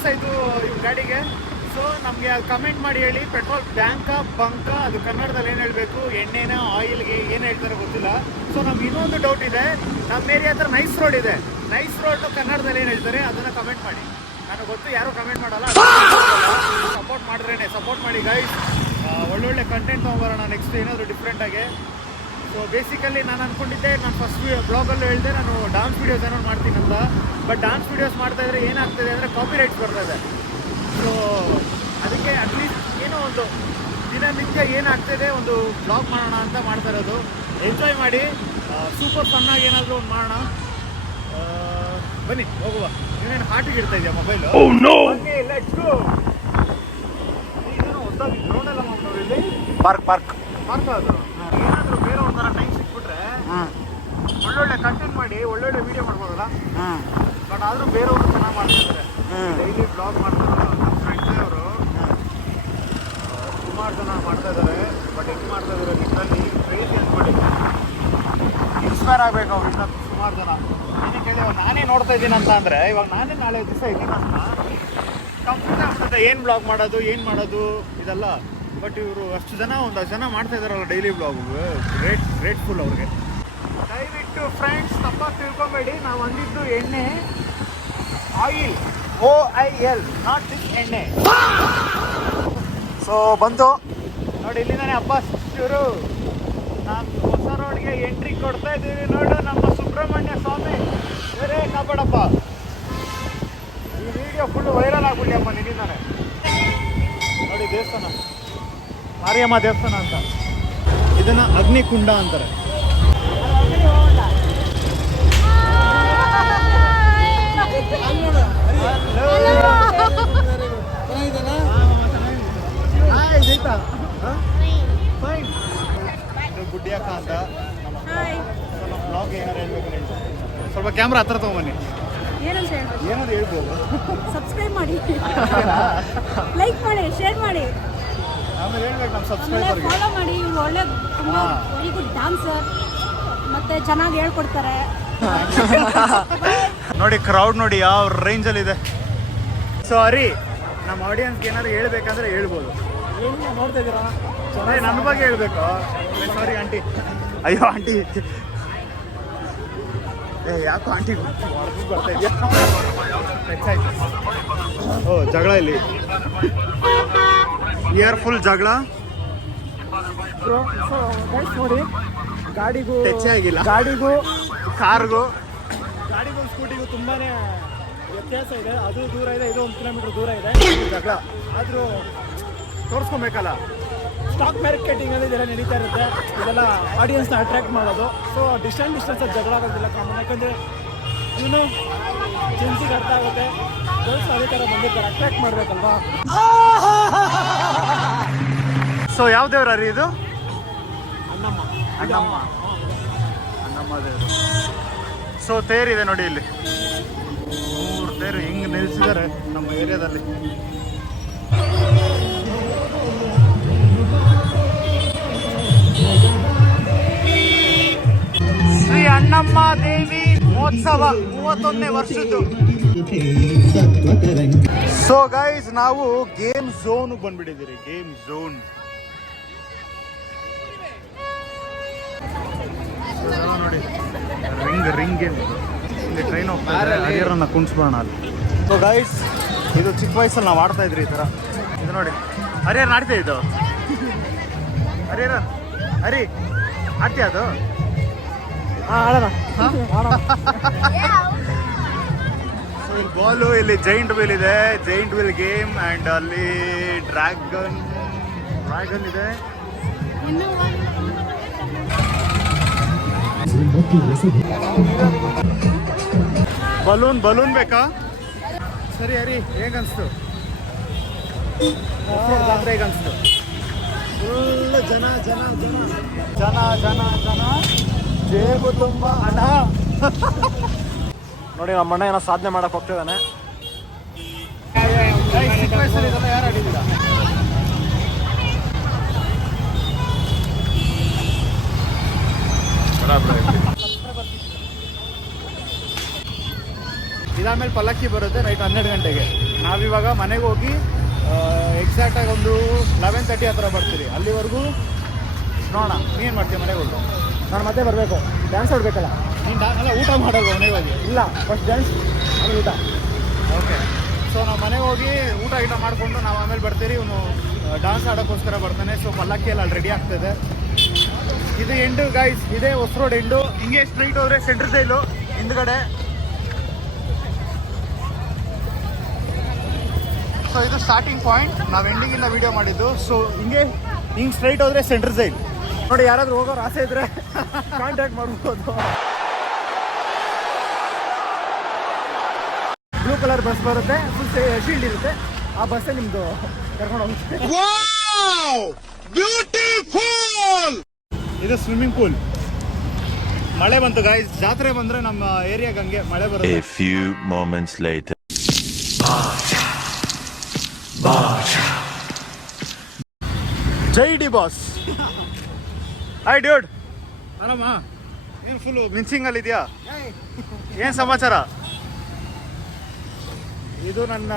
Box ಆಯಿತು ಈ ಗಾಡಿಗೆ. ಸೊ ನಮಗೆ ಕಮೆಂಟ್ ಮಾಡಿ ಹೇಳಿ, ಪೆಟ್ರೋಲ್ ಬ್ಯಾಂಕಾ ಬಂಕಾ, ಅದು ಕನ್ನಡದಲ್ಲಿ ಏನು ಹೇಳಬೇಕು, ಎಣ್ಣೆನ ಆಯಿಲ್ಗೆ ಏನು ಹೇಳ್ತಾರೆ ಗೊತ್ತಿಲ್ಲ. ಸೊ ನಮ್ಗೆ ಇನ್ನೊಂದು ಡೌಟ್ ಇದೆ, ನಮ್ಮ ಏರಿಯಾ ಹತ್ರ ನೈಸ್ ರೋಡ್ ಇದೆ, ನೈಸ್ ರೋಡ್ ಕನ್ನಡದಲ್ಲಿ ಏನು ಹೇಳ್ತಾರೆ ಅದನ್ನು ಕಮೆಂಟ್ ಮಾಡಿ. ನನಗೆ ಗೊತ್ತು ಯಾರು ಕಮೆಂಟ್ ಮಾಡಲ್ಲ, ಸಪೋರ್ಟ್ ಮಾಡಿದ್ರೇನೆ. ಸಪೋರ್ಟ್ ಮಾಡಿ ಗೈಸ್, ಒಳ್ಳೊಳ್ಳೆ ಕಂಟೆಂಟ್ ತೊಗೊಂಬರೋಣ ನೆಕ್ಸ್ಟ್ ಏನಾದರೂ ಡಿಫ್ರೆಂಟಾಗಿ. ಸೊ ಬೇಸಿಕಲಿ ನಾನು ಅಂದ್ಕೊಂಡಿದ್ದೆ, ನಾನು ಫಸ್ಟ್ ಬ್ಲಾಗಲ್ಲೂ ಹೇಳಿದೆ ನಾನು ಡಾನ್ಸ್ ವೀಡಿಯೋಸ್ ಏನೋ ಮಾಡ್ತೀನಿ ಅಂತ. ಬಟ್ ಡಾನ್ಸ್ ವೀಡಿಯೋಸ್ ಮಾಡ್ತಾಯಿದ್ರೆ ಏನಾಗ್ತದೆ ಅಂದರೆ ಕಾಪಿ ರೈಟ್ಸ್ ಬರ್ತಾಯಿದೆ. ಸೊ ಅದಕ್ಕೆ ಅಟ್ಲೀಸ್ಟ್ ಏನೋ ಒಂದು ದಿನನಿತ್ಯ ಏನಾಗ್ತಿದೆ ಒಂದು ಬ್ಲಾಗ್ ಮಾಡೋಣ ಅಂತ ಮಾಡ್ತಾ ಇರೋದು. ಎಂಜಾಯ್ ಮಾಡಿ, ಸೂಪರ್ ಫನ್ನಾಗಿ ಏನಾದರೂ ಒಂದು ಮಾಡೋಣ. ಬನ್ನಿ ಹೋಗುವ. ನೀನೇನು ಹಾಟಿಗೆ ಇಡ್ತಾ ಇದೆಯಾ ಮೊಬೈಲು? Let's go. ಇದೇನೋ ಹೊಸದಾಗಿ ಗ್ರೌಂಡ್ ಎಲ್ಲ ಮಾಡ್ತಾರೆ ಇಲ್ಲಿ. ಪಾರ್ಕ್ ಅದು ಏನಾದರೂ ಬೇರೆ ಒಂಥರ ಟೈಮ್ ಸಿಕ್ಬಿಟ್ರೆ ಒಳ್ಳೊಳ್ಳೆ ಕಂಟೆಂಟ್ ಮಾಡಿ ಒಳ್ಳೊಳ್ಳೆ ವೀಡಿಯೋ ಮಾಡ್ಬೋದಲ್ಲ. ಬಟ್ ಆದರೂ ಬೇರೆಯವರು ಚೆನ್ನಾಗಿ ಮಾಡ್ತಿದ್ದಾರೆ, ಡೈಲಿ ಬ್ಲಾಗ್ ಮಾಡ್ತಾರಲ್ಲ. ನಮ್ಮ ಫ್ರೆಂಡ್ಸೇ ಅವರು ಸುಮಾರು ಜನ ಮಾಡ್ತಾ ಇದ್ದಾರೆ. ಬಟ್ ಹೆಂಗೆ ಮಾಡ್ತಾ ಇದ್ದಾರೆ ನಿಮ್ಮಲ್ಲಿ ಕ್ರೇಜಿ ಅಂದ್ಕೊಳ್ಳಿ, ಇನ್ಸ್ಪೈರ್ ಆಗಬೇಕು ಅವ್ರು ಇನ್ನೂ ಸುಮಾರು ಜನ. ನಾನೇ ಕೇಳಿ ನಾನೇ ನೋಡ್ತಾ ಇದ್ದೀನಿ ಅಂತ ಅಂದರೆ ಇವಾಗ ನಾನೇ ನಾಳೆ ದಿವಸ ಇದ್ದೀನಿ ಅಂತ ಕಂಪ್ಲೀಟ್ ಆಗ್ಬಿಡುತ್ತೆ. ಏನು ಬ್ಲಾಗ್ ಮಾಡೋದು ಏನು ಮಾಡೋದು ಇದೆಲ್ಲ. ಬಟ್ ಇವರು ಅಷ್ಟು ಜನ ಒಂದಷ್ಟು ಜನ ಮಾಡ್ತಾ ಇದ್ದಾರಲ್ಲ ಡೈಲಿ ಬ್ಲಾಗು, ಗ್ರೇಟ್ಫುಲ್ ಅವ್ರಿಗೆ. ದಯವಿಟ್ಟು ಫ್ರೆಂಡ್ಸ್ ತಪ್ಪಾಗಿ ತಿಳ್ಕೊಬೇಡಿ, ನಾವು ಅಂದಿದ್ದು ಎಣ್ಣೆ ಆಯಿಲ್, OIL, ನಾಟ್ ದಿಸ್ ಎಣ್ಣೆ. ಸೊ ಬಂತು ನೋಡಿ, ಇಲ್ಲಿಂದಾನೆ ಹಬ್ಬ ಶುರು. ನಾನು ಹೊಸ ರೋಡ್ಗೆ ಎಂಟ್ರಿ ಕೊಡ್ತಾ ಇದ್ದೀವಿ ನೋಡು, ನಮ್ಮ ಸುಬ್ರಹ್ಮಣ್ಯ ಸ್ವಾಮಿ. ಬೇರೆ ಕಾಪಾಡಪ್ಪ, ಈ ವಿಡಿಯೋ ಫುಲ್ ವೈರಲ್ ಆಗ್ಬಿಟ್ಟಿಯಪ್ಪ ನಿನ್ನಿಂದಾನೆ. ನೋಡಿ ದೇವಸ್ಥಾನ, ಮಾರಿಯಮ್ಮ ದೇವಸ್ಥಾನ ಅಂತ. ಇದನ್ನು ಅಗ್ನಿಕುಂಡ ಅಂತಾರೆ. ಗುಡ್ಡಿಯಕ್ಕ ಅಂತ ನಮ್ಮ ಬ್ಲಾಗ್ ಏನಾರು ಹೇಳ್ಬೇಕು ಹೇಳಿ. ಸ್ವಲ್ಪ ಕ್ಯಾಮ್ರಾ ಹತ್ರ ತಗೊಂಬನ್ನಿ. ಏನಾದ್ರು ಹೇಳ್ಬೋದು. ಸಬ್ಸ್ಕ್ರೈಬ್ ಮಾಡಿ, ಲೈಕ್ ಮಾಡಿ, ಶೇರ್ ಮಾಡಿ. ಆಮೇಲೆ ಹೇಳ್ಬೇಕು ನಮ್ಮ ಸಬ್ಸ್ಕ್ರೈಬರ್ಗೆ ಫಾಲೋ ಮಾಡಿ. ಇವ್ರು ಒಳ್ಳೆ ತುಂಬಾ ವೆರಿ ಗುಡ್ ಡಾನ್ಸರ್, ಮತ್ತೆ ಚೆನ್ನಾಗಿ ಹೇಳ್ಕೊಡ್ತಾರೆ. ನೋಡಿ ಕ್ರೌಡ್ ನೋಡಿ ಯಾವ ರೇಂಜಲ್ಲಿ ಇದೆ. ಸಾರಿ, ನಮ್ಮ ಆಡಿಯನ್ಸ್ಗೆ ಏನಾದ್ರು ಹೇಳ್ಬೇಕಂದ್ರೆ ಹೇಳ್ಬೋದು. ನೋಡ್ತಾ ಇದ್ದೀರಾ, ನನ್ನ ಬಗ್ಗೆ ಹೇಳ್ಬೇಕು. Sorry aunty. ಅಯ್ಯೋ ಆಂಟಿ, ಯಾಕೋ ಆಂಟಿ ಬರ್ತಾ ಇದೆಯಾ? ಹೆಚ್ಚಾಯ್ತು. ಓ ಜಗಳ ಇಲ್ಲಿ, ಇಯರ್ ಫುಲ್ ಜಗಳ. ನೋಡಿ, ಗಾಡಿಗೂ ಟಚ್ ಆಗಿಲ್ಲ, ಗಾಡಿಗೂ ಕಾರ್ಗೂ ಸ್ಕೂಟಿಗೂ ತುಂಬಾನೇ ವ್ಯತ್ಯಾಸ ಇದೆ. ಅದು ದೂರ ಇದೆ, ಇದು 1 ಕಿಲೋಮೀಟರ್ ದೂರ ಇದೆ. ಜಗಳ ಆದರೂ ತೋರಿಸ್ಕೊಬೇಕಲ್ಲ. ಸ್ಟಾಕ್ ಮಾರ್ಕೆಟಿಂಗ್ ಅಲ್ಲಿ ಇದೆಲ್ಲ ನಡೀತಾ ಇರುತ್ತೆ. ಇದೆಲ್ಲ ಆಡಿಯನ್ಸ್ನ ಅಟ್ರಾಕ್ಟ್ ಮಾಡೋದು. ಸೊ ಡಿಸ್ಟೆನ್ಸ್ ಜಗಳ ಆಗೋದಿಲ್ಲ ಕಾಮನ್, ಯಾಕಂದರೆ ಇವನು ಜೆನ್ಸಿಗೆ ಅರ್ಥ ಆಗುತ್ತೆ. ಗರ್ಲ್ಸ್ ಅದೇ ಥರ ಬಂದಿರ್ತಾರೆ, ಅಟ್ರಾಕ್ಟ್ ಮಾಡಬೇಕಲ್ವಾ. ಸೊ ಯಾವ ದೇವ್ರ ರೀ ಇದು? ಅಣ್ಣಮ್ಮ ದೇವರು. ಸೊ ತೇರಿದೆ ನೋಡಿ, ಇಲ್ಲಿ 3 ತೇರು ಹಿಂಗೆ ನಿಲ್ಲಿಸಿದ್ದಾರೆ ನಮ್ಮ ಏರಿಯಾದಲ್ಲಿ. ಶ್ರೀ ಅಣ್ಣಮ್ಮ ದೇವಿ ಮಹೋತ್ಸವ 31ನೇ ವರ್ಷದ್ದು. ಸೊ ಗೈಸ್, ನಾವು ಗೇಮ್ ಝೋನ್ ಬಂದ್ಬಿಟ್ಟಿದ್ದೀರಿ. ಗೇಮ್ ಝೋನ್ ನೋಡಿ, ರಿಂಗ್ ಗೇಮ್. ಇಲ್ಲಿ ಟ್ರೈನ್ ಹೋಗ್ತಾ ಇದೆ, ಹರಿಯರನ್ನ ಕುಣಿಸ್ಬೋಣ ಅಲ್ಲಿ. ಸೊ ಗೈಸ್, ಇದು ಚಿಕ್ಕ ವಯಸ್ಸಲ್ಲಿ ನಾವು ಆಡ್ತಾ ಇದ್ರಿ ಈ ಥರ. ಇದು ನೋಡಿ, ಹರಿಯರ್ ಆಡ್ತಾ ಇದ್ದು. ಹರಿಯರ ಹರಿ ಆಡ್ತೀಯ ಅದು? ಆಡೋಣ. ಸೊ ಇಲ್ಲಿ ಬಾಲು, ಇಲ್ಲಿ ಜೈಂಟ್ ವೀಲ್ ಇದೆ, ಜೈಂಟ್ ವೀಲ್ ಗೇಮ್. ಆ್ಯಂಡ್ ಅಲ್ಲಿ ಡ್ರ್ಯಾಗನ್ ಇದೆ. ಬಲೂನ್ ಬೇಕಾ? ಸರಿ ಹರಿ, ಹೇಗನ್ಸ್ತು? ಹೇಗನ್ಸ್ತು? ಫುಲ್ ಜನ ಜೇಬು ತುಂಬ ಹಣ. ನೋಡಿ, ನಮ್ಮ ಅಣ್ಣ ಏನೋ ಸಾಧನೆ ಮಾಡಕ್ ಹೋಗ್ತಿದ್ದಾನೆ. ಚಿಕ್ಕ ವಯಸ್ಸಲ್ಲಿ ಇದೆಲ್ಲ ಯಾರು ಆಡಿದ್ದೀರಾ? ಇದಾದ್ಮೇಲೆ ಪಲ್ಲಕ್ಕಿ ಬರುತ್ತೆ ನೈಟ್ 12 ಗಂಟೆಗೆ. ನಾವಿವಾಗ ಮನೆಗೆ ಹೋಗಿ ಎಕ್ಸಾಕ್ಟಾಗಿ ಒಂದು 11:30 ಹತ್ರ ಬರ್ತೀರಿ. ಅಲ್ಲಿವರೆಗೂ ನೋಡೋಣ. ನೀನು ಮಾಡ್ತೀಯ ಮನೆಗೆ ಹೋಗಿ? ನಾನು ಮತ್ತೆ ಬರಬೇಕು, ಡ್ಯಾನ್ಸ್ ಆಡಬೇಕಲ್ಲ. ನೀನು ಅಲ್ಲ ಊಟ ಮಾಡಲ್ವ ಮನೆಗೆ ಹೋಗಿ? ಇಲ್ಲ, ಫಸ್ಟ್ ಡ್ಯಾನ್ಸ್ ಆಮೇಲೆ ಊಟ. ಓಕೆ. ಸೊ ನಾವು ಮನೆಗೆ ಹೋಗಿ ಊಟ ಮಾಡಿಕೊಂಡು ನಾವು ಆಮೇಲೆ ಬರ್ತೀರಿ. ಇವನು ಡಾನ್ಸ್ ಆಡೋಕ್ಕೋಸ್ಕರ ಬರ್ತಾನೆ. ಸೊ ಪಲ್ಲಕ್ಕಿಯಲ್ಲಿ ಅಲ್ಲಿ ರೆಡಿ ಆಗ್ತದೆ. ಇದು ಎಂಡು ಗೈಸ್, ಇದೇ ಹೊಸ ರೋಡ್ ಎಂಡು. ಹಿಂಗೆ ಸ್ಟ್ರೈಟ್ ಹೋದ್ರೆ ಸೆಂಟ್ರ್ ಜೈಲು ಹಿಂದ್ಗಡೆ. ಸೊ ಇದು ಸ್ಟಾರ್ಟಿಂಗ್ ಪಾಯಿಂಟ್, ನಾವು ಎಂಡಿಂಗಿಂದ ವಿಡಿಯೋ ಮಾಡಿದ್ದು. ಸೊ ಹಿಂಗೆ ಸ್ಟ್ರೈಟ್ ಹೋದ್ರೆ ಸೆಂಟ್ರ್ ಜೈಲ್. ನೋಡಿ, ಯಾರಾದರೂ ಹೋಗೋರು ಆಸೆ ಇದ್ರೆ ಕಾಂಟ್ಯಾಕ್ಟ್ ಮಾಡ್ಬೋದು. ಬ್ಲೂ ಕಲರ್ ಬಸ್ ಬರುತ್ತೆ, ಫುಲ್ ಶೀಲ್ಡ್ ಇರುತ್ತೆ. ಆ ಬಸ್ಸೇ ನಿಮ್ದು ಕರ್ಕೊಂಡು ಹೋಗುತ್ತೆ. ಇದು ಸ್ವಿಮ್ಮಿಂಗ್ ಪೂಲ್. ಮಳೆ ಬಂತು ಗಾಯ್ಸ್. ಜಾತ್ರೆ ಬಂದ್ರೆ ನಮ್ಮ ಏರಿಯಾಗ ಹಂಗೆ ಮಳೆ ಬರುತ್ತೆ. A few moments later. Jai D boss. Hi dude. ಆರಾಮ? ಏನು ಫುಲ್ಲು ಮಿನ್ಸಿಂಗ್ ಅಲ್ಲಿ ಇದೆಯಾ? ಏನು ಸಮಾಚಾರ? ಇದು ನನ್ನ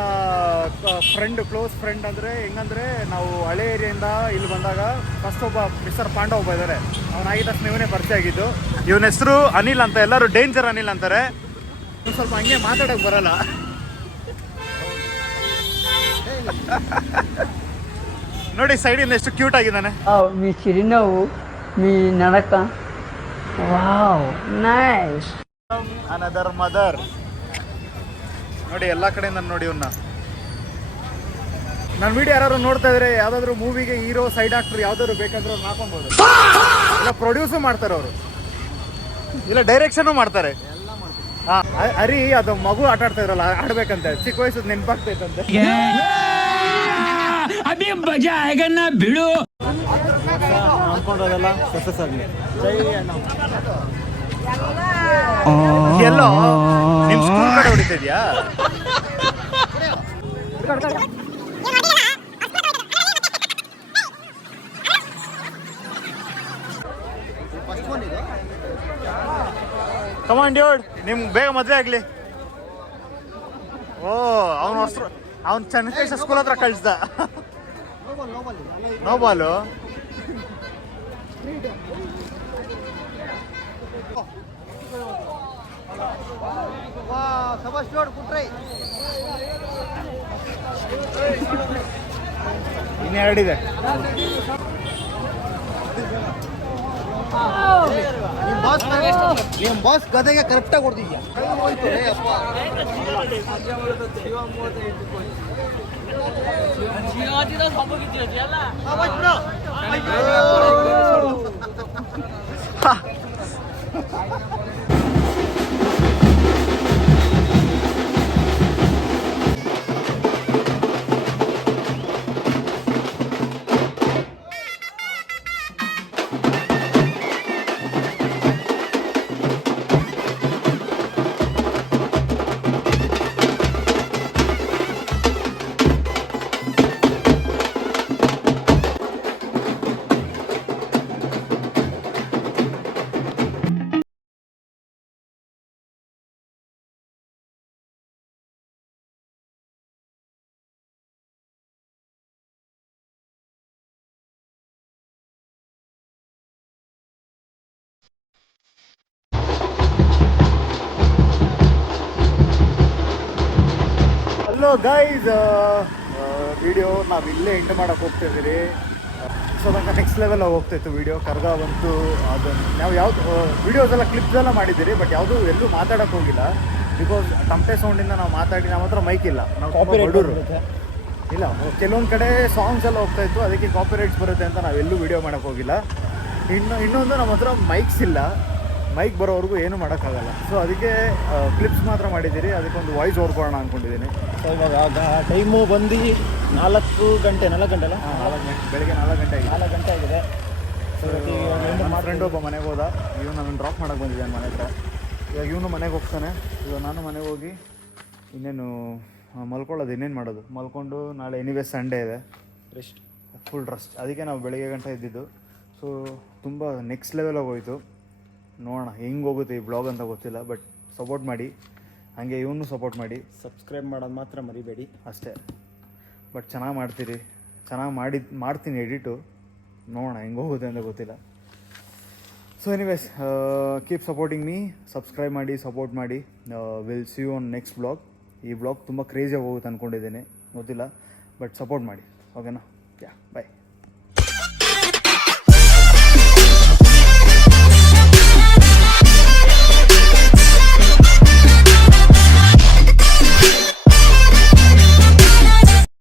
ಫ್ರೆಂಡ್, ಕ್ಲೋಸ್ ಫ್ರೆಂಡ್. ಅಂದರೆ ಹೆಂಗಂದ್ರೆ ನಾವು ಹಳೆ ಏರಿಯಿಂದ ಇಲ್ಲಿ ಬಂದಾಗ ಫಸ್ಟ್ ಒಬ್ಬ ಮಿಸ್ಟರ್ ಪಾಂಡ ಒಬ್ಬ ಇದ್ದಾರೆ. ಅವನಾಗಿದ್ದ ತಕ್ಷಣ ಇವನೇ ಪರಿಚಯ ಆಗಿದ್ದು. ಇವನ ಹೆಸರು ಅನಿಲ್ ಅಂತ, ಎಲ್ಲರೂ ಡೇಂಜರ್ ಅನಿಲ್ ಅಂತಾರೆ. ಸ್ವಲ್ಪ ಹಂಗೆ ಮಾತಾಡೋಕೆ ಬರಲ್ಲ. ನೋಡಿ ಸೈಡಿಂದ ಎಷ್ಟು ಕ್ಯೂಟ್ ಆಗಿದ್ದಾನೆ. మీ చిరునవ్వు మీ నడక వావ్ నైస్. Another mother. ನೋಡಿ ಎಲ್ಲ ಕಡೆಯಿಂದ ನೋಡಿ ಇವನ್ನ. ನನ್ನ ವಿಡಿಯೋ ಯಾರು ನೋಡ್ತಾ ಇದ್ರೆ ಯಾವ್ದಾದ್ರು ಮೂವಿಗೆ ಹೀರೋ, ಸೈಡ್ ಆಕ್ಟರ್ ಯಾವ್ದಾದ್ರು ಬೇಕಾದ್ರೂ ಅವ್ರನ್ನ ಹಾಕೊಬೋದು. ಇಲ್ಲ ಪ್ರೊಡ್ಯೂಸು ಮಾಡ್ತಾರೆ ಅವರು, ಇಲ್ಲ ಡೈರೆಕ್ಷನು ಮಾಡ್ತಾರೆ. ಹರಿ ಅದು ಮಗು ಆಟ ಆಡ್ತಾ ಇದ್ರಲ್ಲ, ಆಡ್ಬೇಕಂತೆ. ಚಿಕ್ಕ ವಯಸ್ಸು ನೆನಪಾಗ್ತೈತಂತೆ. ಅನ್ಕೊಂಡ್ರದೆಲ್ಲ ಸಕ್ಸಸ್ ಆಗಲಿ. ಎಲ್ಲೋ ನಿಮ್ ಸ್ಕೂಲ್ ಕಡೆ ಹೊಡಿತಿದ್ಯಾ? ಕಮಾಂಡ್ ಡ್ಯೂಡ್, ನಿಮ್ಗೆ ಬೇಗ ಮದುವೆ ಆಗ್ಲಿ. ಓ, ಅವನು ಚೆನ್ನಕೇಶ ಸ್ಕೂಲ್ ಹತ್ರ ಕಳಿಸ್ದ. ನೋ ಬಾಲು. ಇನ್ನೆರಡಿದೆ. ನಿಮ್ಮ ಬಾಸ್ ಗದೆಗೆ ಕರೆಕ್ಟಾಗಿ ಕೊಡ್ತಿದ್ಯಾ? ಹಲೋ ಗೈಸ್, ವಿಡಿಯೋ ನಾವು ಇಲ್ಲೇ ಎಂಡ್ ಮಾಡೋಕೆ ಹೋಗ್ತಾ ಇದ್ದೀರಿ. ಸೊ ನಂಗೆ ನೆಕ್ಸ್ಟ್ ಲೆವೆಲ್ ಹೋಗ್ತಾಯಿತ್ತು ವಿಡಿಯೋ. ಕರ್ಗ ಬಂತು. ಅದನ್ನು ನಾವು ಯಾವುದು ವಿಡಿಯೋಸ್ ಎಲ್ಲ ಕ್ಲಿಪ್ಸ್ ಎಲ್ಲ ಮಾಡಿದ್ದೀರಿ, ಬಟ್ ಯಾವುದೂ ಎಲ್ಲೂ ಮಾತಾಡೋಕೆ ಹೋಗಿಲ್ಲ. ಬಿಕಾಸ್ ಟಮಟೆ ಸೌಂಡಿಂದ ನಾವು ಮಾತಾಡಿ, ನಮ್ಮ ಹತ್ರ ಮೈಕ್ ಇಲ್ಲ, ನಾವು ಬಡವರು ಇಲ್ಲ. ಕೆಲವೊಂದು ಕಡೆ ಸಾಂಗ್ಸ್ ಎಲ್ಲ ಹೋಗ್ತಾಯಿತ್ತು, ಅದಕ್ಕೆ ಕಾಪಿರೈಟ್ಸ್ ಬರುತ್ತೆ ಅಂತ ನಾವೆಲ್ಲೂ ವಿಡಿಯೋ ಮಾಡೋಕೆ ಹೋಗಿಲ್ಲ. ಇನ್ನೊಂದು ನಮ್ಮ ಹತ್ರ ಮೈಕ್ಸ್ ಇಲ್ಲ. ಮೈಕ್ ಬರೋವರೆಗೂ ಏನೂ ಮಾಡೋಕ್ಕಾಗಲ್ಲ. ಸೊ ಅದಕ್ಕೆ ಕ್ಲಿಪ್ಸ್ ಮಾತ್ರ ಮಾಡಿದ್ದೀರಿ. ಅದಕ್ಕೊಂದು ವಾಯ್ಸ್ ಓದ್ಕೊಳ್ಳೋಣ ಅಂದ್ಕೊಂಡಿದ್ದೀನಿ. ಸೊ ಇವಾಗ ಟೈಮು ಬಂದು 4 ಗಂಟೆ ಅಲ್ಲ? ಬೆಳಗ್ಗೆ 4 ಗಂಟೆ ಆಗಿದೆ. 4 ಗಂಟೆ ಆಗಿದೆ. ಸೊ ನನ್ನ ಫ್ರೆಂಡ್ ಒಬ್ಬ ಮನೆಗೆ ಹೋದ. ಇವನು ನನ್ನ ಡ್ರಾಪ್ ಮಾಡೋಕ್ಕೆ ಬಂದಿದ್ದಾನೆ ಮನೆ ಹತ್ರ. ಇವಾಗ ಇವನು ಮನೆಗೆ ಹೋಗ್ತಾನೆ. ಇವಾಗ ನಾನು ಮನೆಗೆ ಹೋಗಿ ಇನ್ನೇನು ಮಲ್ಕೊಳ್ಳೋದು. ಇನ್ನೇನು ಮಾಡೋದು, ಮಲ್ಕೊಂಡು ನಾಳೆ ಎನಿವೇ ಸಂಡೇ ಇದೆ, ರೆಸ್ಟ್, ಫುಲ್ ರೆಸ್ಟ್. ಅದಕ್ಕೆ ನಾವು ಬೆಳಗ್ಗೆ ಗಂಟೆ ಇದ್ದಿದ್ದು. ಸೊ ತುಂಬ ನೆಕ್ಸ್ಟ್ ಲೆವೆಲಾಗಿ ಹೋಯಿತು. ನೋಡೋಣ ಹೆಂಗೆ ಹೋಗುತ್ತೆ ಈ ಬ್ಲಾಗ್ ಅಂತ ಗೊತ್ತಿಲ್ಲ, ಬಟ್ ಸಪೋರ್ಟ್ ಮಾಡಿ. ಹಾಗೆ ಇವನು ಸಪೋರ್ಟ್ ಮಾಡಿ ಸಬ್ಸ್ಕ್ರೈಬ್ ಮಾಡೋದು ಮಾತ್ರ ಮರಿಬೇಡಿ. ಅಷ್ಟೇ. ಬಟ್ ಚೆನ್ನಾಗಿ ಮಾಡ್ತೀರಿ, ಚೆನ್ನಾಗಿ ಮಾಡ್ತೀನಿ ಎಡಿಟು, ನೋಡೋಣ ಹೆಂಗೆ ಹೋಗುತ್ತೆ ಅಂತ ಗೊತ್ತಿಲ್ಲ. So anyways, keep supporting me, subscribe ಮಾಡಿ, ಸಪೋರ್ಟ್ ಮಾಡಿ. Will see you on next blog. ಈ ಬ್ಲಾಗ್ ತುಂಬ ಕ್ರೇಜಿಯಾಗಿ ಹೋಗುತ್ತೆ ಅಂದ್ಕೊಂಡಿದ್ದೀನಿ, ಗೊತ್ತಿಲ್ಲ, ಬಟ್ ಸಪೋರ್ಟ್ ಮಾಡಿ, ಓಕೆನಾ? ಯಾ, ಬಾಯ್.